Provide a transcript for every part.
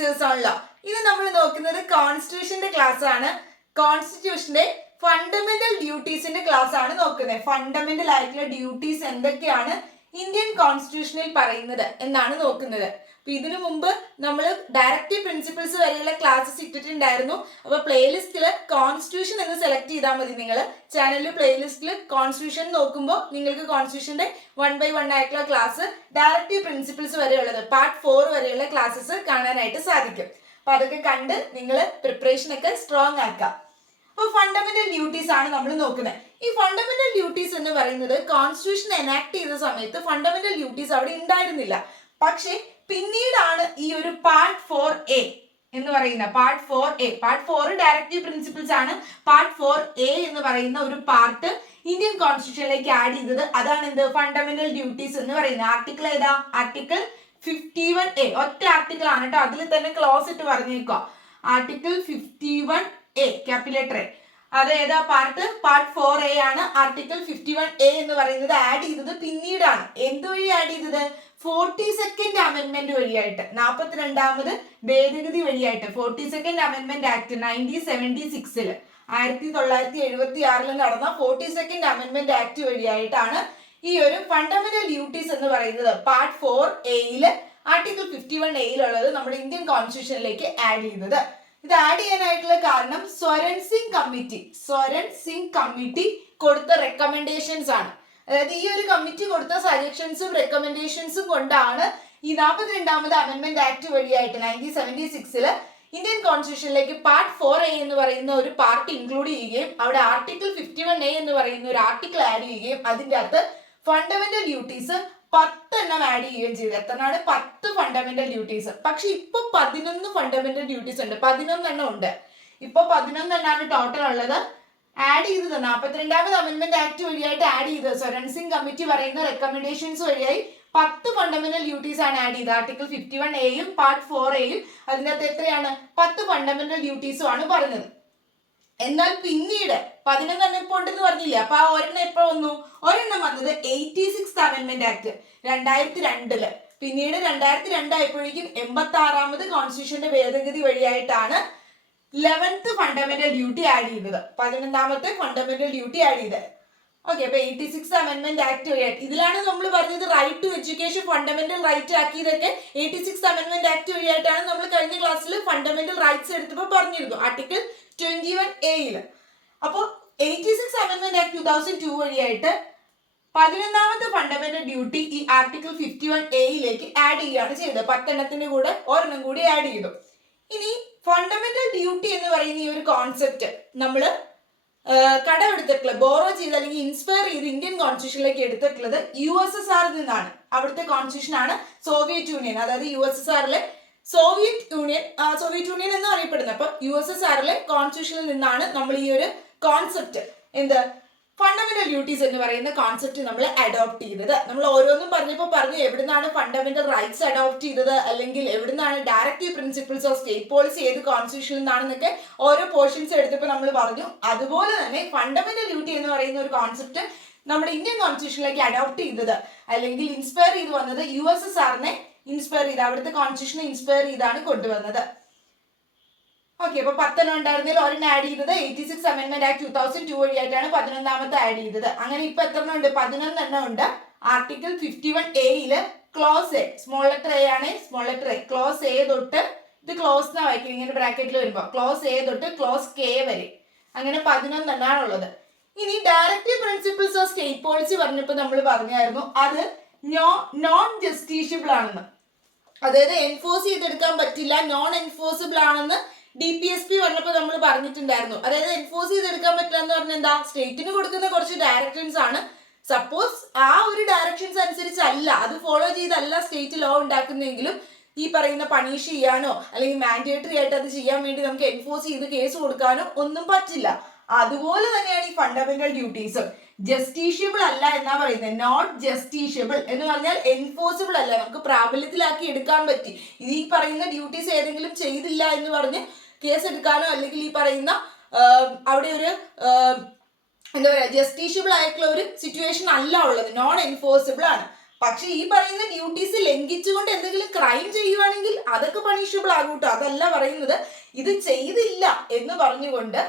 Lectures ആണല്ലോ. ഇത് നമ്മൾ നോക്കുന്നത് കോൺസ്റ്റിറ്റ്യൂഷന്റെ ക്ലാസ് ആണ്. കോൺസ്റ്റിറ്റ്യൂഷന്റെ ഫണ്ടമെന്റൽ ഡ്യൂട്ടീസിന്റെ ക്ലാസ് ആണ് നോക്കുന്നത്. ഫണ്ടമെന്റൽ ആയിട്ടുള്ള ഡ്യൂട്ടീസ് എന്തൊക്കെയാണ് ഇന്ത്യൻ കോൺസ്റ്റിറ്റ്യൂഷനിൽ പറയുന്നത് എന്നാണ് നോക്കുന്നത്. അപ്പൊ ഇതിനു മുമ്പ് നമ്മൾ ഡയറക്റ്റീവ് പ്രിൻസിപ്പിൾസ് വരെയുള്ള ക്ലാസ്സസ് ഇട്ടിട്ടുണ്ടായിരുന്നു. അപ്പൊ പ്ലേലിസ്റ്റില് കോൺസ്റ്റിറ്റ്യൂഷൻ എന്ന് സെലക്ട് ചെയ്താൽ മതി. നിങ്ങൾ ചാനലിൽ പ്ലേലിസ്റ്റിൽ കോൺസ്റ്റിറ്റ്യൂഷൻ നോക്കുമ്പോൾ നിങ്ങൾക്ക് കോൺസ്റ്റിറ്റ്യൂഷന്റെ 1 by 1 ആയിട്ടുള്ള ക്ലാസ് ഡയറക്റ്റീവ് പ്രിൻസിപ്പിൾസ് വരെയുള്ളത് പാർട്ട് 4 വരെയുള്ള ക്ലാസ്സസ് കാണാനായിട്ട് സാധിക്കും. അപ്പൊ അതൊക്കെ കണ്ട് നിങ്ങൾ പ്രിപ്പറേഷൻ ഒക്കെ സ്ട്രോങ് ആക്കാം. അപ്പോൾ ഫണ്ടമെന്റൽ ഡ്യൂട്ടീസ് ആണ് നമ്മൾ നോക്കുന്നത്. ഈ ഫണ്ടമെന്റൽ ഡ്യൂട്ടീസ് എന്ന് പറയുന്നത് കോൺസ്റ്റിറ്റ്യൂഷൻ എനാക്ട് ചെയ്ത സമയത്ത് ഫണ്ടമെന്റൽ ഡ്യൂട്ടീസ് അവിടെ ഉണ്ടായിരുന്നില്ല. പക്ഷേ പിന്നീടാണ് ഈ ഒരു പാർട്ട് 4A എന്ന് പറയുന്ന പാർട്ട് 4 ഡയറക്റ്റീവ് പ്രിൻസിപ്പിൾസ് ആണ്. പാർട്ട് 4A എന്ന് പറയുന്ന ഒരു പാർട്ട് ഇന്ത്യൻ കോൺസ്റ്റിറ്റ്യൂഷനിലേക്ക് ആഡ് ചെയ്തത്. അതാണ് എന്ത് ഫണ്ടമെന്റൽ ഡ്യൂട്ടീസ് എന്ന് പറയുന്നത്. ആർട്ടിക്കിൾ ഏതാ? Article 51A. ഒറ്റ ആർട്ടിക്കിൾ ആണ് കേട്ടോ. അതിൽ തന്നെ ക്ലോസ് ഇട്ട് പറഞ്ഞേക്കോ. Article 51A capital letter A. അത് ഏതാ പാർട്ട് 4A ആണ്. ആർട്ടിക്കിൾ 51A എന്ന് പറയുന്നത് ആഡ് ചെയ്തത് പിന്നീടാണ്. എന്തുവഴി ആഡ് ചെയ്തത്? 42nd അമെന്റ്മെന്റ് വഴിയായിട്ട്, 42ാമത് ഭേദഗതി വഴിയായിട്ട്. 42nd അമെന്റ്മെന്റ് ആക്ട് 1976 1976 നടന്ന 42nd അമെന്റ്മെന്റ് ആക്ട് വഴിയായിട്ടാണ് ഈ ഒരു ഫണ്ടമെന്റൽ ഡ്യൂട്ടീസ് എന്ന് പറയുന്നത് പാർട്ട് 4A ആർട്ടിക്കിൾ 51A നമ്മുടെ ഇന്ത്യൻ കോൺസ്റ്റിറ്റ്യൂഷനിലേക്ക് ആഡ് ചെയ്തത്. ഇത് ആഡ് ചെയ്യാനായിട്ടുള്ള കാരണം സ്വരൺ സിംഗ് കമ്മിറ്റി കൊടുത്ത റെക്കമെൻഡേഷൻസ് ആണ്. അതായത് ഈ ഒരു കമ്മിറ്റി കൊടുത്ത സജഷൻസും റെക്കമെൻഡേഷൻസും കൊണ്ടാണ് ഈ 42ാമത് അമെന്റ്മെന്റ് ആക്ട് വഴിയായിട്ട് 1976 ഇന്ത്യൻ കോൺസ്റ്റിറ്റ്യൂഷനിലേക്ക് പാർട്ട് 4A എന്ന് പറയുന്ന ഒരു പാർട്ട് ഇൻക്ലൂഡ് ചെയ്യുകയും അവിടെ ആർട്ടിക്കിൾ 51A എന്ന് പറയുന്ന ഒരു ആർട്ടിക്കിൾ ആഡ് ചെയ്യുകയും അതിൻ്റെ അകത്ത് ഫണ്ടമെന്റൽ ഡ്യൂട്ടീസ് 10 ആഡ് ചെയ്യുകയും ചെയ്തു. എത്രയാണ്? 10 ഫണ്ടമെന്റൽ ഡ്യൂട്ടീസ്. പക്ഷെ ഇപ്പൊ 11 ഫണ്ടമെന്റൽ ഡ്യൂട്ടീസ് ഉണ്ട്. 11 ഉണ്ട്. ഇപ്പൊ 11 ടോട്ടൽ ഉള്ളത്. ആഡ് ചെയ്തത് 42ാമത് അമെന്റ്മെന്റ് ആക്ട് വഴിയായിട്ട് ആഡ് ചെയ്തത് സ്വരൺ സിംഗ് കമ്മിറ്റി പറയുന്ന റെക്കമെൻഡേഷൻസ് വഴിയായി 10 ഫണ്ടമെന്റൽ ഡ്യൂട്ടീസ് ആണ് ആഡ് ചെയ്തത്. ആർട്ടിക്കിൾ 51A പാർട്ട് 4A അതിനകത്ത് എത്രയാണ്? 10 ഫണ്ടമെന്റൽ ഡ്യൂട്ടീസും ആണ് പറഞ്ഞത്. എന്നാൽ പിന്നീട് 11 ഇപ്പോൾ ഉണ്ടെന്ന് പറഞ്ഞില്ല. അപ്പൊ ആ ഒരെണ്ണം എപ്പോ വന്നു? ഒരെണ്ണം വന്നത് 86th അമെന്റ്മെന്റ് ആക്ട് 2002. പിന്നീട് 2002 ആയപ്പോഴേക്കും 86ാമത് കോൺസ്റ്റിറ്റ്യൂഷന്റെ ഭേദഗതി വഴിയായിട്ടാണ് 11th ഫണ്ടമെന്റൽ ഡ്യൂട്ടി ആഡ് ചെയ്തത്. 11ാമത്തെ ഫണ്ടമെന്റൽ ഡ്യൂട്ടി ആഡ് ചെയ്തത്. ഓക്കെ. അപ്പൊ 86th അമെന്റ്മെന്റ് ആക്ട് വഴിയായിട്ട് ഇതിലാണ് നമ്മൾ പറഞ്ഞത് right to education fundamental right ആക്കിയതൊക്കെ 86th അമെന്റ്മെന്റ് ആക്ട് വഴിയായിട്ടാണ്. നമ്മൾ കഴിഞ്ഞ ക്ലാസ്സിൽ ഫണ്ടമെന്റൽ റൈറ്റ്സ് എടുത്തപ്പോൾ പറഞ്ഞിരുന്നു ആർട്ടിക്കിൾ 21A. അപ്പോൾ 86th അമെന്റ്മെന്റ് ആക്ട് 2002 വഴിയായിട്ട് 11ാമത്തെ ഫണ്ടമെന്റൽ ഡ്യൂട്ടി ഈ ആർട്ടിക്കിൾ 51A ആഡ് ചെയ്യുകയാണ് ചെയ്തത്. 10 കൂടെ ഒരെണ്ണം കൂടി ആഡ് ചെയ്തു. ഇനി ഫണ്ടമെന്റൽ ഡ്യൂട്ടി എന്ന് പറയുന്ന ഈ ഒരു കോൺസെപ്റ്റ് നമ്മൾ കടമെടുത്തിട്ടുള്ളത് ബോറോ ചെയ്ത് അല്ലെങ്കിൽ ഇൻസ്പയർ ചെയ്ത് ഇന്ത്യൻ കോൺസ്റ്റിറ്റ്യൂഷനിലേക്ക് എടുത്തിട്ടുള്ളത് USSR നിന്നാണ്. അവിടുത്തെ കോൺസ്റ്റിറ്റ്യൂഷൻ ആണ് സോവിയറ്റ് യൂണിയൻ. അതായത് USSRലെ സോവിയറ്റ് യൂണിയൻ എന്ന് അറിയപ്പെടുന്നത്. അപ്പൊ USSRലെ കോൺസ്റ്റിറ്റ്യൂഷനിൽ നിന്നാണ് നമ്മൾ ഈ ഒരു കോൺസെപ്റ്റ് ഫണ്ടമെന്റൽ ഡ്യൂട്ടീസ് എന്ന് പറയുന്ന കോൺസെപ്റ്റ് നമ്മൾ അഡോപ്റ്റ് ചെയ്തത്. നമ്മൾ ഓരോന്നും പറഞ്ഞു എവിടുന്നാണ് ഫണ്ടമെന്റൽ റൈറ്റ്സ് അഡോപ്റ്റ് ചെയ്തത്, അല്ലെങ്കിൽ എവിടുന്നാണ് directive principles of state policy ഏത് കോൺസ്റ്റിറ്റ്യൂഷനിൽ നിന്നാണെന്നൊക്കെ ഓരോ പോർഷൻസ് എടുത്തപ്പോൾ നമ്മൾ പറഞ്ഞു. അതുപോലെ തന്നെ ഫണ്ടമെന്റൽ ഡ്യൂട്ടി എന്ന് പറയുന്ന ഒരു കോൺസെപ്റ്റ് നമ്മുടെ ഇന്ത്യൻ കോൺസ്റ്റിറ്റ്യൂഷനിലേക്ക് അഡോപ്റ്റ് ചെയ്തത് അല്ലെങ്കിൽ ഇൻസ്പയർ ചെയ്ത് വന്നത് USSRനെ ഇൻസ്പയർ ചെയ്ത് അവിടുത്തെ കോൺസ്റ്റിറ്റ്യൂഷനെ ഇൻസ്പയർ ചെയ്താണ് കൊണ്ടുവന്നത്. ഓക്കെ. അപ്പൊ 10 ഉണ്ടായിരുന്നതിൽ ഒരെണ്ണം ആഡ് ചെയ്തത് 86th അമെന്റ്മെന്റ് ആക്ട് 2002 വഴിയായിട്ടാണ് 11ാമത്തെ ആഡ് ചെയ്തത്. അങ്ങനെ ഇപ്പൊ എത്ര ഉണ്ട്? 11 ഉണ്ട്. Article 51A close A, small letter A ആണ്. Small letter A close A തൊട്ട് ഇത് ക്ലോസ് എന്നാ വായിക്കും ഇങ്ങനെ ബ്രാക്കറ്റിൽ വരുമ്പോ ക്ലോസ് A തൊട്ട് ക്ലോസ് K വരെ. അങ്ങനെ 11 ഉള്ളത്. ഇനി directive principles of state policy പറഞ്ഞപ്പോൾ നമ്മൾ പറഞ്ഞായിരുന്നു അത് നോൺ ജസ്റ്റീഷ്യബിൾ ആണെന്ന്. അതായത് എൻഫോഴ്സ് ചെയ്തെടുക്കാൻ പറ്റില്ല, നോൺ എൻഫോഴ്സിബിൾ ആണെന്ന് DPSP പറഞ്ഞപ്പോൾ നമ്മൾ പറഞ്ഞിട്ടുണ്ടായിരുന്നു. അതായത് എൻഫോഴ്സ് ചെയ്തെടുക്കാൻ പറ്റില്ല എന്ന് പറഞ്ഞാൽ എന്താ? സ്റ്റേറ്റിന് കൊടുക്കുന്ന കുറച്ച് ഡയറക്ഷൻസ് ആണ്. സപ്പോസ് ആ ഒരു ഡയറക്ഷൻസ് അനുസരിച്ചല്ല, അത് ഫോളോ ചെയ്തല്ല സ്റ്റേറ്റ് ലോ ഉണ്ടാക്കുന്നെങ്കിലും ഈ പറയുന്ന പണിഷ് ചെയ്യാനോ അല്ലെങ്കിൽ മാൻഡേറ്ററി ആയിട്ട് അത് ചെയ്യാൻ വേണ്ടി നമുക്ക് എൻഫോഴ്സ് ചെയ്ത് കേസ് കൊടുക്കാനോ ഒന്നും പറ്റില്ല. അതുപോലെ തന്നെയാണ് ഈ ഫണ്ടമെന്റൽ ഡ്യൂട്ടീസും. ജസ്റ്റീഷ്യബിൾ അല്ല എന്നാ പറയുന്നത്. നോട്ട് ജസ്റ്റീഷ്യബിൾ എന്ന് പറഞ്ഞാൽ എൻഫോഴ്സിബിൾ അല്ല, നമുക്ക് പ്രാബല്യത്തിലാക്കി എടുക്കാൻ പറ്റി. ഈ പറയുന്ന ഡ്യൂട്ടീസ് ഏതെങ്കിലും ചെയ്തില്ല എന്ന് പറഞ്ഞ് കേസ് എടുക്കാനോ അല്ലെങ്കിൽ ഈ പറയുന്ന അവിടെ ഒരു എന്താ പറയുക ജസ്റ്റീഷ്യബിൾ ആയിട്ടുള്ള ഒരു സിറ്റുവേഷൻ അല്ല ഉള്ളത്, നോൺ എൻഫോഴ്സിബിൾ ആണ്. പക്ഷെ ഈ പറയുന്ന ഡ്യൂട്ടീസ് ലംഘിച്ചുകൊണ്ട് എന്തെങ്കിലും ക്രൈം ചെയ്യുവാണെങ്കിൽ അതൊക്കെ പണിഷബിൾ ആകും കേട്ടോ. അതല്ല പറയുന്നത്. ഇത് ചെയ്തില്ല എന്ന് പറഞ്ഞുകൊണ്ട്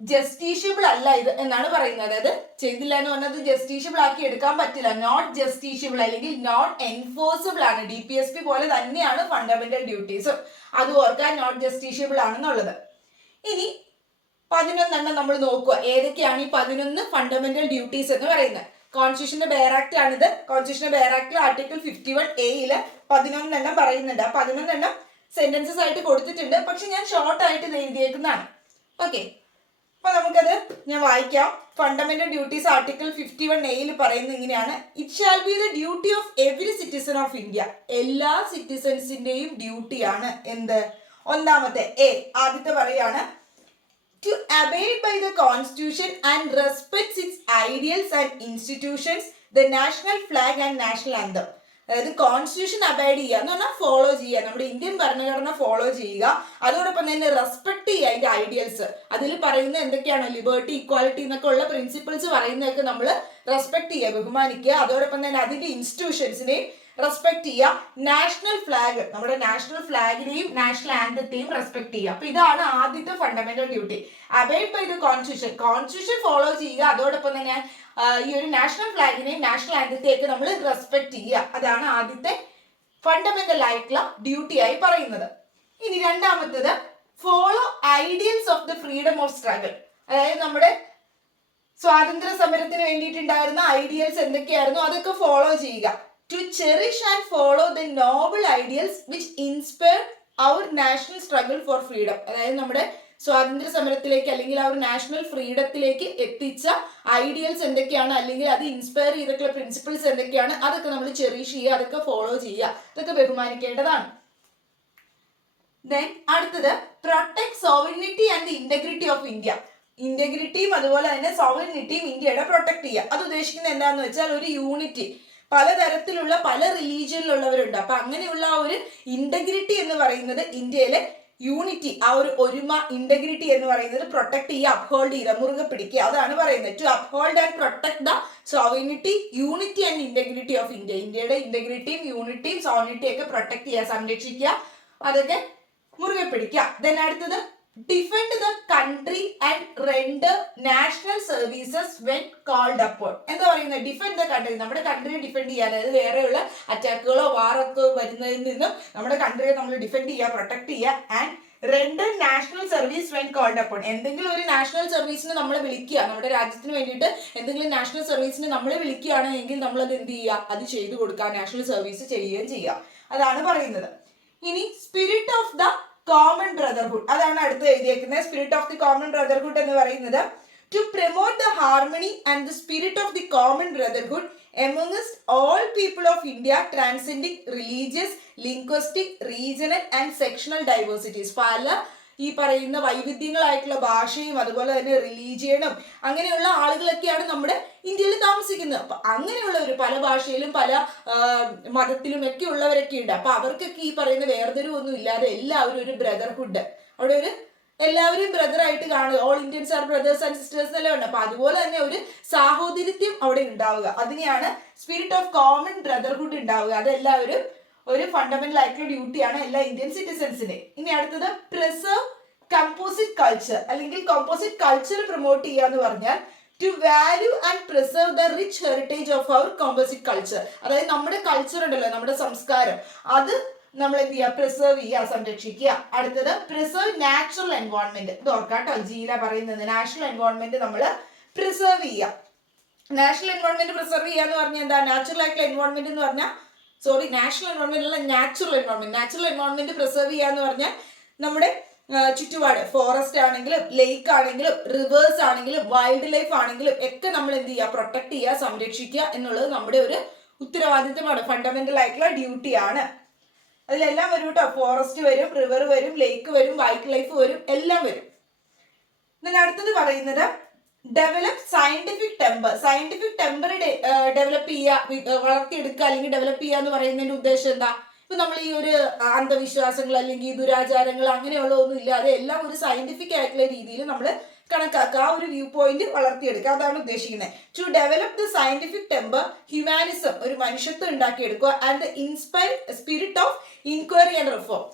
ജസ്റ്റീഷ്യബിൾ അല്ല ഇത് എന്നാണ് പറയുന്നത്. അതായത് ചെയ്തില്ല എന്ന് പറഞ്ഞത് ജസ്റ്റീഷ്യബിൾ ആക്കി എടുക്കാൻ പറ്റില്ല. നോട്ട് ജസ്റ്റീഷ്യബിൾ അല്ലെങ്കിൽ നോട്ട് എൻഫോഴ്സിബിൾ ആണ്. DPSP പോലെ തന്നെയാണ് ഫണ്ടമെന്റൽ ഡ്യൂട്ടീസും. അത് ഓർക്കാൻ നോട്ട് ജസ്റ്റീഷ്യബിൾ ആണെന്നുള്ളത്. ഇനി 11 നമ്മൾ നോക്കുക. ഏതൊക്കെയാണ് ഈ 11 ഫണ്ടമെന്റൽ ഡ്യൂട്ടീസ് എന്ന് പറയുന്നത്? കോൺസ്റ്റിറ്റ്യൂഷന്റെ ബെയർ ആക്ട് ആണിത്. കോൺസ്റ്റിറ്റ്യൂഷന്റെ ബെയർ ആക്ടിൽ ആർട്ടിക്കിൾ 51A 11 പറയുന്നുണ്ട്. ആ 11 സെന്റൻസസ് ആയിട്ട് കൊടുത്തിട്ടുണ്ട്. പക്ഷെ ഞാൻ ഷോർട്ട് ആയിട്ട് എഴുതിയേക്കുന്നതാണ്. ഓക്കെ, അപ്പൊ നമുക്കത് ഞാൻ വായിക്കാം. ഫണ്ടമെന്റൽ ഡ്യൂട്ടീസ് ആർട്ടിക്കിൾ 51A പറയുന്നത് ഇങ്ങനെയാണ്. It shall be the duty of every citizen of India. എല്ലാ സിറ്റിസൺസിന്റെയും ഡ്യൂട്ടിയാണ് എന്ത്? ഒന്നാമത്തെ ആദ്യത്തെ പറയാണ് to abide by the constitution and respect its ideals and institutions, the national flag and national anthem. അതായത് constitution abide ചെയ്യുക എന്ന് പറഞ്ഞാൽ ഫോളോ ചെയ്യുക, നമ്മുടെ ഇന്ത്യൻ ഭരണഘടന ഫോളോ ചെയ്യുക. അതോടൊപ്പം തന്നെ റെസ്പെക്ട് ചെയ്യുക അതിന്റെ ഐഡിയൽസ്. അതിൽ പറയുന്ന എന്തൊക്കെയാണോ ലിബർട്ടി, ഇക്വാലിറ്റി എന്നൊക്കെ ഉള്ള പ്രിൻസിപ്പിൾസ് പറയുന്നതൊക്കെ നമ്മൾ റെസ്പെക്ട് ചെയ്യുക, ബഹുമാനിക്കുക. അതോടൊപ്പം തന്നെ അതിന്റെ ഇൻസ്റ്റിറ്റ്യൂഷൻസിനെയും റെസ്പെക്ട് ചെയ്യുക. നാഷണൽ ഫ്ലാഗ്, നമ്മുടെ നാഷണൽ ഫ്ലാഗിനെയും നാഷണൽ ആന്തത്തെയും റെസ്പെക്ട് ചെയ്യുക. അപ്പൊ ഇതാണ് ആദ്യത്തെ fundamental duty. Abide by the constitution, constitution follow ചെയ്യുക. അതോടൊപ്പം തന്നെ ഈ ഒരു നാഷണൽ ഫ്ലാഗിനെയും നാഷണൽ ആന്തത്തെയൊക്കെ നമ്മൾ റെസ്പെക്ട് ചെയ്യുക. അതാണ് ആദ്യത്തെ ഫണ്ടമെന്റൽ ആയിട്ടുള്ള ഡ്യൂട്ടി ആയി പറയുന്നത്. ഇനി രണ്ടാമത്തേത് follow ideals of the freedom of struggle. അതായത് നമ്മുടെ സ്വാതന്ത്ര്യ സമരത്തിന് വേണ്ടിയിട്ടുണ്ടായിരുന്ന ഐഡിയൽസ് എന്തൊക്കെയായിരുന്നു അതൊക്കെ ഫോളോ ചെയ്യുക. To cherish and follow the noble ideals which inspire our national struggle for freedom. അതായത് നമ്മുടെ സ്വാതന്ത്ര്യ സമരത്തിലേക്ക് അല്ലെങ്കിൽ ആ ഒരു നാഷണൽ ഫ്രീഡത്തിലേക്ക് എത്തിച്ച ഐഡിയൽസ് എന്തൊക്കെയാണ്, അല്ലെങ്കിൽ അത് ഇൻസ്പയർ ചെയ്തിട്ടുള്ള പ്രിൻസിപ്പിൾസ് എന്തൊക്കെയാണ്, അതൊക്കെ നമ്മൾ ചെറിഷ് ചെയ്യുക, അതൊക്കെ ഫോളോ ചെയ്യുക, അതൊക്കെ ബഹുമാനിക്കേണ്ടതാണ്. ദെൻ അടുത്തത് protect sovereignty and the integrity of India. ഇന്റഗ്രിറ്റിയും അതുപോലെ തന്നെ സോവറിനിറ്റിയും ഇന്ത്യയുടെ പ്രൊട്ടക്ട് ചെയ്യുക. അത് ഉദ്ദേശിക്കുന്നത് എന്താണെന്ന് വെച്ചാൽ ഒരു യൂണിറ്റി. പലതരത്തിലുള്ള പല റിലീജിയനിലുള്ളവരുണ്ട്. അപ്പൊ അങ്ങനെയുള്ള ആ ഒരു ഇന്റഗ്രിറ്റി എന്ന് പറയുന്നത് ഇന്ത്യയിലെ യൂണിറ്റി, ആ ഒരു ഒരുമ, ഇന്റഗ്രിറ്റി എന്ന് പറയുന്നത് പ്രൊട്ടക്ട് ചെയ്യുക, അപ്ഹോൾഡ് ചെയ്യുക, മുറുകെ പിടിക്കുക. അതാണ് പറയുന്നത്. To uphold and protect the sovereignty, unity and integrity of India. ഇന്ത്യയുടെ ഇന്റഗ്രിറ്റിയും യൂണിറ്റിയും സോവറിനിറ്റിയും ഒക്കെ പ്രൊട്ടക്ട് ചെയ്യുക, സംരക്ഷിക്കുക, അതൊക്കെ മുറുകെ പിടിക്കുക. ദെൻ അടുത്തത് defend the country and render national services when called upon. എന്താ പറയുന്നത്? ഡിഫെൻഡ് ദ കൺട്രി, നമ്മുടെ കൺട്രിയെ ഡിഫെൻഡ് ചെയ്യുക. അതായത് വേറെയുള്ള അറ്റാക്കുകളോ വാറൊക്കെ വരുന്നതിൽ നിന്നും നമ്മുടെ കൺട്രിയെ നമ്മൾ ഡിഫെൻഡ് ചെയ്യുക, പ്രൊട്ടക്ട് ചെയ്യുക. And render national service when called upon. എന്തെങ്കിലും ഒരു നാഷണൽ സർവീസിന് നമ്മളെ വിളിക്കുക, നമ്മുടെ രാജ്യത്തിന് വേണ്ടിയിട്ട് എന്തെങ്കിലും നാഷണൽ സർവീസിന് നമ്മളെ വിളിക്കുകയാണെങ്കിൽ നമ്മളത് എന്ത് ചെയ്യുക? അത് ചെയ്തു കൊടുക്കുക, നാഷണൽ സർവീസ് ചെയ്യുകയും ചെയ്യുക. അതാണ് പറയുന്നത്. ഇനി spirit of the common brotherhood, അതാണ് അടുത്ത് എഴുതിയേക്കുന്നത്. Spirit of the common brotherhood എന്ന് പറയുന്നത് to promote the harmony and the spirit of the common brotherhood amongst all people of India transcending religious, linguistic, regional and sectional diversities. പല ഈ പറയുന്ന വൈവിധ്യങ്ങളായിട്ടുള്ള ഭാഷയും അതുപോലെ തന്നെ റിലീജിയനും അങ്ങനെയുള്ള ആളുകളൊക്കെയാണ് നമ്മുടെ ഇന്ത്യയിൽ താമസിക്കുന്നത്. അപ്പൊ അങ്ങനെയുള്ളവർ പല ഭാഷയിലും പല മതത്തിലും ഒക്കെ ഉള്ളവരൊക്കെ ഉണ്ട്. അപ്പൊ അവർക്കൊക്കെ ഈ പറയുന്ന വേർതിരിവൊന്നും ഇല്ലാതെ എല്ലാവരും ഒരു ബ്രദർഹുഡ്, അവിടെ ഒരു എല്ലാവരും ബ്രദർ ആയിട്ട് കാണുക. All Indians are brothers and sisters എല്ലാം ഉണ്ട്. അപ്പൊ അതുപോലെ തന്നെ ഒരു സാഹോദര്യത്വം അവിടെ ഉണ്ടാവുക. അതിനെയാണ് സ്പിരിറ്റ് ഓഫ് കോമൺ ബ്രദർഹുഡ് ഉണ്ടാവുക. അതെല്ലാവരും ഒരു ഫണ്ടമെന്റൽ ആയിട്ടുള്ള ഡ്യൂട്ടിയാണ് എല്ലാ ഇന്ത്യൻ സിറ്റിസൺസിനെ. ഇനി അടുത്തത് പ്രിസർവ് കമ്പോസിറ്റ് കൾച്ചർ, അല്ലെങ്കിൽ കോമ്പോസിറ്റ് കൾച്ചർ പ്രൊമോട്ട് ചെയ്യുക എന്ന് പറഞ്ഞാൽ to value and preserve the rich heritage of our composite culture. അതായത് നമ്മുടെ കൾച്ചർ ഉണ്ടല്ലോ, നമ്മുടെ സംസ്കാരം, അത് നമ്മൾ എന്ത് ചെയ്യുക? പ്രിസർവ് ചെയ്യുക, സംരക്ഷിക്കുക. അടുത്തത് പ്രിസർവ് നാച്ചുറൽ എൻവയോൺമെന്റ്. ഇത് ഓർക്കാട്ടോ, ജീല പറയുന്നത് നാച്ചുറൽ എൻവയോൺമെന്റ് നമ്മൾ പ്രിസർവ് ചെയ്യുക. നാഷണൽ എൻവയോൺമെന്റ് പ്രിസർവ് ചെയ്യുക എന്ന് പറഞ്ഞാൽ എന്താ? നാച്ചുറൽ ആയിട്ടുള്ള എൻവയോൺമെന്റ് എന്ന് പറഞ്ഞാൽ നാഷണൽ എൻവയോൺമെന്റ് അല്ല, natural environment. Natural environment preserve ചെയ്യുക എന്ന് പറഞ്ഞാൽ നമ്മുടെ ചുറ്റുപാട്, ഫോറസ്റ്റ് ആണെങ്കിലും ലേക്ക് ആണെങ്കിലും റിവേഴ്സ് ആണെങ്കിലും വൈൽഡ് ലൈഫ് ആണെങ്കിലും ഒക്കെ നമ്മൾ എന്ത് ചെയ്യുക? പ്രൊട്ടക്ട് ചെയ്യുക, സംരക്ഷിക്കുക എന്നുള്ളത് നമ്മുടെ ഒരു ഉത്തരവാദിത്തമാണ്, ഫണ്ടമെന്റൽ ആയിട്ടുള്ള ഡ്യൂട്ടിയാണ്. അതിലെല്ലാം വരും കേട്ടോ. ഫോറസ്റ്റ് വരും, റിവർ വരും, ലേക്ക് വരും, വൈൽഡ് ലൈഫ് വരും, എല്ലാം വരും. അടുത്തത് പറയുന്നത് develop scientific temper. Scientific temper develop ചെയ്യുക, വളർത്തിയെടുക്കുക അല്ലെങ്കിൽ ഡെവലപ്പ് ചെയ്യുക എന്ന് പറയുന്നതിന്റെ ഉദ്ദേശം എന്താ? ഇപ്പൊ നമ്മൾ ഈ ഒരു അന്ധവിശ്വാസങ്ങൾ അല്ലെങ്കിൽ ദുരാചാരങ്ങൾ അങ്ങനെയുള്ള ഒന്നും ഇല്ലാതെ എല്ലാം ഒരു സയന്റിഫിക് ആയിട്ടുള്ള രീതിയിൽ നമ്മൾ കണക്കാക്കുക, ആ ഒരു വ്യൂ പോയിന്റ് വളർത്തിയെടുക്കുക, അതാണ് ഉദ്ദേശിക്കുന്നത്. To develop the scientific temper, humanism, ഒരു മനുഷ്യത്വം ഉണ്ടാക്കിയെടുക്കുക, and the inspire spirit of inquiry and reform.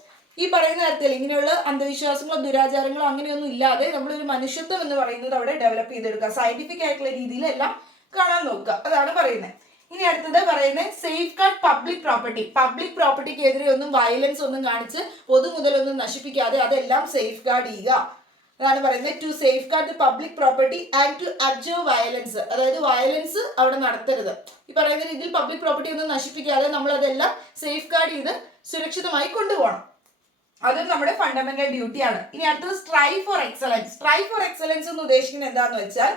ഈ പറയുന്ന കാര്യത്തിൽ ഇങ്ങനെയുള്ള അന്ധവിശ്വാസങ്ങളോ ദുരാചാരങ്ങളോ അങ്ങനെയൊന്നും ഇല്ലാതെ നമ്മളൊരു മനുഷ്യത്വം എന്ന് പറയുന്നത് അവിടെ ഡെവലപ്പ് ചെയ്തെടുക്കുക, സയന്റിഫിക് ആയിട്ടുള്ള രീതിയിലെല്ലാം കാണാൻ നോക്കുക, അതാണ് പറയുന്നത്. ഇനി അടുത്തത് പറയുന്നത് safeguard public property. Public പ്രോപ്പർട്ടിക്കെതിരെ ഒന്നും വയലൻസ് ഒന്നും കാണിച്ച് പൊതുമുതലൊന്നും നശിപ്പിക്കാതെ അതെല്ലാം സേഫ് ഗാർഡ് ചെയ്യുക, അതാണ് പറയുന്നത്. To safeguard the public property and to observe violence, അതായത് വയലൻസ് അവിടെ നടത്തരുത്. ഈ പറയുന്ന രീതിയിൽ പബ്ലിക് പ്രോപ്പർട്ടി ഒന്നും നശിപ്പിക്കാതെ നമ്മൾ അതെല്ലാം സേഫ് ഗാർഡ് ചെയ്ത് സുരക്ഷിതമായി കൊണ്ടുപോകണം, അതും നമ്മുടെ ഫണ്ടമെന്റൽ ഡ്യൂട്ടിയാണ്. ഇനി അടുത്തത് strive for excellence. Strive for excellence എന്ന് ഉദ്ദേശിക്കുന്നത് എന്താണെന്ന് വെച്ചാൽ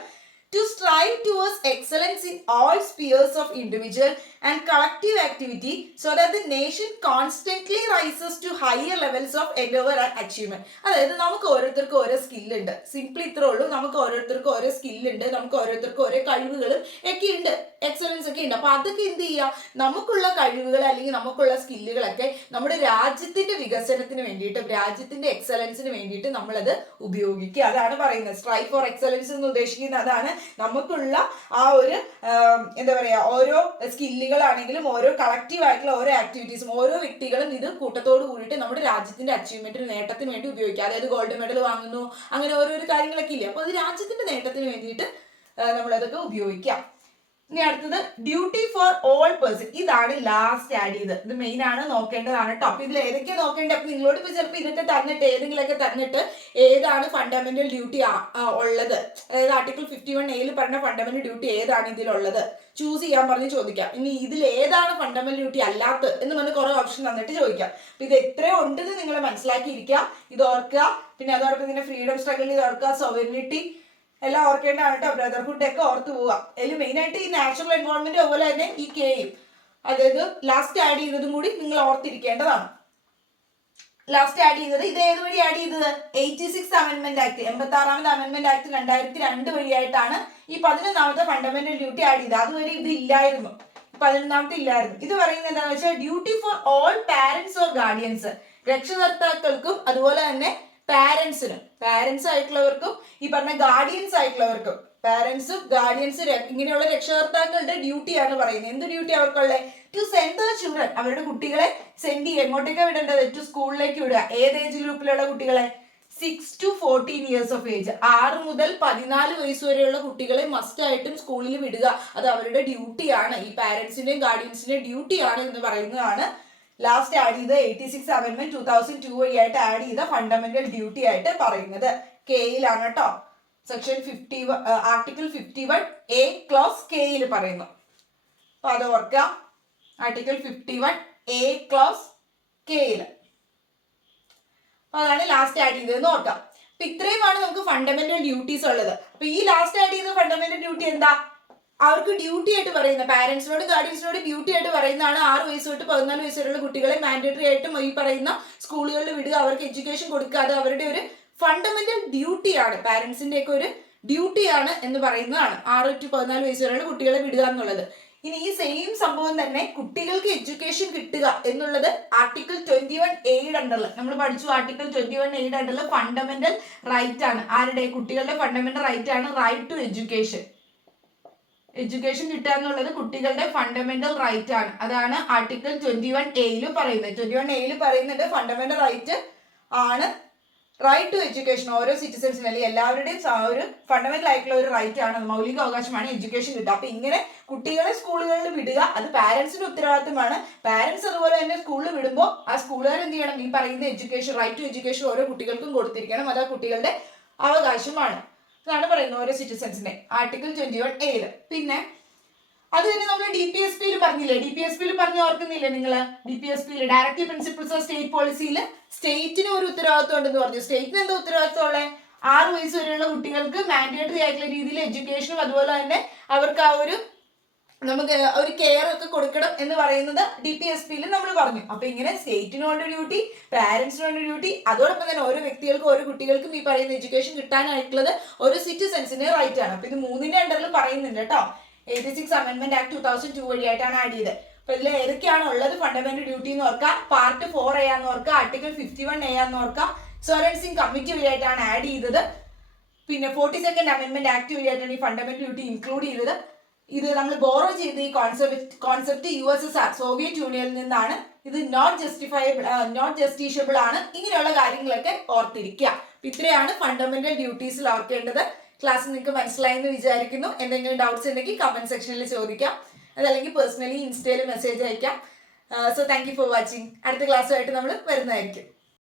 to strive towards excellence in all spheres of individual and collective activity so that the nation constantly rises to higher levels of endeavor and achievement. അതായത് നമുക്ക് ഓരോരുത്തർക്കും ഓരോ സ്കില്ലുണ്ട്, simply ഇത്രേ ഉള്ളൂ. നമുക്ക് ഓരോരുത്തർക്കും ഓരോ സ്കില്ലുണ്ട്, നമുക്ക് ഓരോരുത്തർക്കും ഓരോ കഴിവുകളും ഒക്കെ ഉണ്ട്, എക്സലൻസ് ഒക്കെ ഉണ്ട്. അപ്പൊ അതൊക്കെ എന്ത് ചെയ്യുക, നമുക്കുള്ള കഴിവുകൾ അല്ലെങ്കിൽ നമുക്കുള്ള സ്കില്ലുകളൊക്കെ നമ്മുടെ രാജ്യത്തിന്റെ വികസനത്തിന് വേണ്ടിയിട്ട്, രാജ്യത്തിന്റെ എക്സലൻസിന് വേണ്ടിയിട്ട് നമ്മളത് ഉപയോഗിക്കുക, അതാണ് പറയുന്നത്. സ്ട്രൈവ് ഫോർ എക്സലൻസ് എന്ന് ഉദ്ദേശിക്കുന്നത് അതാണ്. നമുക്കുള്ള ആ ഒരു എന്താ പറയാ, ഓരോ സ്കില്ലുകളാണെങ്കിലും ഓരോ കളക്റ്റീവ് ആയിട്ടുള്ള ഓരോ ആക്ടിവിറ്റീസും ഓരോ വ്യക്തികളും ഇത് കൂട്ടത്തോട് കൂടിയിട്ട് നമ്മുടെ രാജ്യത്തിന്റെ അച്ചീവ്മെന്റിന് നേട്ടത്തിന് വേണ്ടി ഉപയോഗിക്കുക. അതായത് ഗോൾഡ് മെഡൽ വാങ്ങുന്നു, അങ്ങനെ ഓരോരോ കാര്യങ്ങളൊക്കെ ഇല്ലേ, അപ്പോൾ അത് രാജ്യത്തിന്റെ നേട്ടത്തിന് വേണ്ടിയിട്ട് നമ്മളതൊക്കെ ഉപയോഗിക്കാം. ഇനി അടുത്തത് ഡ്യൂട്ടി ഫോർ ഓൾ പേഴ്സൺ. ഇതാണ് ലാസ്റ്റ് ആഡ് ചെയ്തത്, ഇത് മെയിൻ ആണ്, നോക്കേണ്ടതാണ് കേട്ടോ. അപ്പൊ ഇതിൽ ഏതൊക്കെയാണ് നോക്കേണ്ടത്? അപ്പൊ നിങ്ങളോട് ഇപ്പൊ ചിലപ്പോൾ ഇതൊക്കെ തന്നിട്ട് ഏതെങ്കിലുമൊക്കെ തന്നിട്ട് ഏതാണ് ഫണ്ടമെന്റൽ ഡ്യൂട്ടി ഉള്ളത്, അതായത് ആർട്ടിക്കിൾ 51A പറഞ്ഞ ഫണ്ടമെന്റൽ ഡ്യൂട്ടി ഏതാണ് ഇതിലുള്ളത് ചൂസ് ചെയ്യാൻ പറഞ്ഞ് ചോദിക്കാം. ഇനി ഇതിൽ ഏതാണ് ഫണ്ടമെന്റൽ ഡ്യൂട്ടി അല്ലാത്തത് എന്ന് പറഞ്ഞ് കുറെ ഓപ്ഷൻ തന്നിട്ട് ചോദിക്കാം. അപ്പൊ ഇത് എത്രയോ ഉണ്ടെന്ന് നിങ്ങൾ മനസ്സിലാക്കിയിരിക്കുക, ഇത് ഓർക്കുക. പിന്നെ അതോടൊപ്പം ഇതിന്റെ ഫ്രീഡം സ്ട്രഗിൾ ഇത് ഓർക്കുക, സോവറിനിറ്റി എല്ലാം ഓർക്കേണ്ടതാണ് കേട്ടോ. ബ്രദർഹുഡ് ഒക്കെ ഓർത്ത് പോവുക. അതിൽ മെയിൻ ആയിട്ട് ഈ നാച്ചുറൽ എൻവയോൺമെന്റ് അതുപോലെ തന്നെ ഈ കെയും, അതായത് ലാസ്റ്റ് ആഡ് ചെയ്തതും കൂടി നിങ്ങൾ ഓർത്തിരിക്കേണ്ടതാണ്. ലാസ്റ്റ് ആഡ് ചെയ്തത് ഇത് ഏത് വഴി ആഡ് ചെയ്തത്? 86 അമെന്റ്മെന്റ് ആക്ട്, 86ാമത് അമെന്റ്മെന്റ് ആക്ട് 2002 വഴിയായിട്ടാണ് ഈ 11ാമത്തെ ഫണ്ടമെന്റൽ ഡ്യൂട്ടി ആഡ് ചെയ്തത്. അതുവരെ ഇത് ഇല്ലായിരുന്നു, 11ാമത്തെ ഇല്ലായിരുന്നു. ഇത് പറയുന്നത് എന്താണെന്ന് വെച്ചാൽ duty for all parents or guardians, രക്ഷകർത്താക്കൾക്കും അതുപോലെ തന്നെ പാരന്റ്സിനും, പാരന്റ്സ് ആയിട്ടുള്ളവർക്കും ഈ പറഞ്ഞ ഗാർഡിയൻസ് ആയിട്ടുള്ളവർക്കും, പാരന്റ്സും ഗാർഡിയൻസും ഇങ്ങനെയുള്ള രക്ഷകർത്താക്കളുടെ ഡ്യൂട്ടിയാണ് പറയുന്നത്. എന്ത് ഡ്യൂട്ടി അവർക്കുള്ളത്? ടു സെൻഡ് ദ ചിൽഡ്രൻ, അവരുടെ കുട്ടികളെ സെൻഡ് ചെയ്യുക. എങ്ങോട്ടേക്കാണ് വിടേണ്ടത്? ടു സ്കൂളിലേക്ക് വിടുക. ഏത് ഏജ് ഗ്രൂപ്പിലുള്ള കുട്ടികളെ? 6 to 14 years of age, 6 മുതൽ 14 വയസ്സ് വരെയുള്ള കുട്ടികളെ മസ്റ്റ് ആയിട്ടും സ്കൂളിൽ വിടുക. അത് അവരുടെ ഡ്യൂട്ടിയാണ്, ഈ പാരന്റ്സിന്റെയും ഗാർഡിയൻസിന്റെയും ഡ്യൂട്ടിയാണ് എന്ന് പറയുന്നതാണ് ലാസ്റ്റ് ആഡ് ചെയ്ത് 86 അമെന്റ്മെന്റ് 2002 വഴിയായിട്ട് ആഡ് ചെയ്ത ഫണ്ടമെന്റൽ ഡ്യൂട്ടി ആയിട്ട് പറയുന്നത്. കെയിലാണ് കേട്ടോ, സെക്ഷൻ 50 ആർട്ടിക്കിൾ 51A ക്ലോസ് കെയിൽ പറയുന്നു. അപ്പൊ അത് ഓർക്കുക, ആർട്ടിക്കിൾ 51A ക്ലോസ് കെയിൽ. അപ്പൊ അതാണ് ലാസ്റ്റ് ആഡ് ചെയ്തതെന്ന് ഓർക്കാം. അപ്പൊ ഇത്രയുമാണ് നമുക്ക് ഫണ്ടമെന്റൽ ഡ്യൂട്ടീസ് ഉള്ളത്. അപ്പൊ ഈ ലാസ്റ്റ് ആഡ് ചെയ്ത ഫണ്ടമെന്റൽ ഡ്യൂട്ടി എന്താ? അവർക്ക് ഡ്യൂട്ടി ആയിട്ട് പറയുന്ന, പാരന്റ്സിനോട് ഗാർഡിയൻസിനോട് ഡ്യൂട്ടി ആയിട്ട് പറയുന്നതാണ് 6 വയസ്സ് തൊട്ട് 14 വയസ്സ് വരെയുള്ള കുട്ടികളെ മാൻഡേറ്ററി ആയിട്ടും ഈ പറയുന്ന സ്കൂളുകളിൽ വിടുക, അവർക്ക് എഡ്യൂക്കേഷൻ കൊടുക്കുക. അത് അവരുടെ ഒരു ഫണ്ടമെന്റൽ ഡ്യൂട്ടിയാണ്, പാരന്റ്സിന്റെ ഒക്കെ ഒരു ഡ്യൂട്ടിയാണ് എന്ന് പറയുന്നതാണ് 6 to 14 വയസ്സ് വരെയുള്ള കുട്ടികളെ വിടുക എന്നുള്ളത്. ഇനി ഈ സെയിം സംഭവം തന്നെ കുട്ടികൾക്ക് എഡ്യൂക്കേഷൻ കിട്ടുക എന്നുള്ളത് ആർട്ടിക്കിൾ 21A അണ്ടറിൽ നമ്മൾ പഠിച്ചു. ആർട്ടിക്കിൾ 21A അണ്ടറിൽ ഫണ്ടമെന്റൽ റൈറ്റ് ആണ്. ആരുടെ? കുട്ടികളുടെ ഫണ്ടമെന്റൽ റൈറ്റ് ആണ് റൈറ്റ് ടു എഡ്യൂക്കേഷൻ. എഡ്യൂക്കേഷൻ കിട്ടുക എന്നുള്ളത് കുട്ടികളുടെ ഫണ്ടമെന്റൽ റൈറ്റ് ആണ്. അതാണ് ആർട്ടിക്കിൾ 21A പറയുന്നത്. 21A പറയുന്നത് ഫണ്ടമെന്റൽ റൈറ്റ് ആണ് റൈറ്റ് ടു എഡ്യൂക്കേഷൻ. ഓരോ സിറ്റിസൺസിനും അല്ലെങ്കിൽ എല്ലാവരുടെയും ഒരു ഫണ്ടമെന്റൽ ആയിട്ടുള്ള ഒരു റൈറ്റ് ആണ്, മൗലിക അവകാശമാണ് എഡ്യൂക്കേഷൻ കിട്ടുക. അപ്പൊ ഇങ്ങനെ കുട്ടികളെ സ്കൂളുകളിൽ വിടുക അത് പാരന്റ്സിന്റെ ഉത്തരവാദിത്തമാണ്. പാരന്റ്സ് അതുപോലെ തന്നെ സ്കൂളിൽ വിടുമ്പോൾ ആ സ്കൂളുകാർ എന്ത് ചെയ്യണം? ഈ പറയുന്ന എഡ്യൂക്കേഷൻ, റൈറ്റ് ടു എഡ്യൂക്കേഷൻ ഓരോ കുട്ടികൾക്കും കൊടുത്തിരിക്കണം. അത് ആ കുട്ടികളുടെ അവകാശമാണ്. അതാണ് പറയുന്നത് ഓരോ സിറ്റിസൺസിനെ ആർട്ടിക്കിൾ 21A. പിന്നെ അത് തന്നെ നമ്മൾ DPSP പറഞ്ഞില്ലേ? DPSP പറഞ്ഞു ഓർക്കുന്നില്ലേ നിങ്ങൾ? DPSP directive principles of state പോളിസിയിൽ സ്റ്റേറ്റിന് ഒരു ഉത്തരവാദിത്വം ഉണ്ടെന്ന് പറഞ്ഞു. സ്റ്റേറ്റിന് എന്താ ഉത്തരവാദിത്വം ഉള്ളത്? 6 വയസ്സ് വരെയുള്ള കുട്ടികൾക്ക് മാൻഡേറ്ററി ആയിട്ടുള്ള രീതിയിൽ എഡ്യൂക്കേഷനും അതുപോലെ തന്നെ അവർക്ക് ആ ഒരു നമുക്ക് ഒരു കെയർ ഒക്കെ കൊടുക്കണം എന്ന് പറയുന്നത് DPSP നമ്മൾ പറഞ്ഞു. അപ്പൊ ഇങ്ങനെ സ്റ്റേറ്റിനോട് ഡ്യൂട്ടി, പാരന്റ്സിനോട് ഡ്യൂട്ടി, അതോടൊപ്പം തന്നെ ഓരോ വ്യക്തികൾക്കും ഓരോ കുട്ടികൾക്കും ഈ പറയുന്ന എഡ്യൂക്കേഷൻ കിട്ടാനായിട്ടുള്ളത് ഓരോ സിറ്റിസൺസിന്റെ റൈറ്റ് ആണ്. അപ്പൊ ഇത് 3ന്റെ അണ്ടറിൽ പറയുന്നുണ്ട് കേട്ടോ. 86 അമെന്റ്മെന്റ് ആക്ട് 2002 വഴിയായിട്ടാണ് ആഡ് ചെയ്തത്. അപ്പൊ ഇതിൽ ഏതൊക്കെയാണ് ഉള്ളത് ഫണ്ടമെന്റൽ ഡ്യൂട്ടി എന്ന് ഓർക്കുക. പാർട്ട് 4A ആണെന്ന് ഓർക്കുക, ആർട്ടിക്കിൾ 51A ആണെന്ന് ഓർക്കുക. സോറൻ സിംഗ് കമ്മിറ്റി വഴിയായിട്ടാണ് ആഡ് ചെയ്തത്. പിന്നെ 42nd അമെന്റ്മെന്റ് ആക്ട് വഴിയായിട്ടാണ് ഈ ഫണ്ടമെന്റൽ ഡ്യൂട്ടി ഇൻക്ലൂഡ് ചെയ്തത്. ഇത് നമ്മൾ ബോറോ ചെയ്ത ഈ കോൺസെപ്റ്റ് USSR സോവിയറ്റ് യൂണിയനിൽ നിന്നാണ്. ഇത് നോട്ട് ജസ്റ്റിഷ്യബിൾ ആണ്. ഇങ്ങനെയുള്ള കാര്യങ്ങളൊക്കെ ഓർത്തിരിക്കുക. ഇത്രയാണ് ഫണ്ടമെന്റൽ ഡ്യൂട്ടീസിൽ ഓർക്കേണ്ടത്. ക്ലാസ് നിങ്ങൾക്ക് മനസ്സിലായെന്ന് വിചാരിക്കുന്നു. എന്തെങ്കിലും ഡൗട്ട്സ് ഉണ്ടെങ്കിൽ കമന്റ് സെക്ഷനിൽ ചോദിക്കാം, അതല്ലെങ്കിൽ പേഴ്സണലി ഇൻസ്റ്റയിൽ മെസ്സേജ് അയക്കാം. So thank you for watching. അടുത്ത ക്ലാസ്സുമായിട്ട് നമ്മൾ വരുന്നതായിരിക്കും.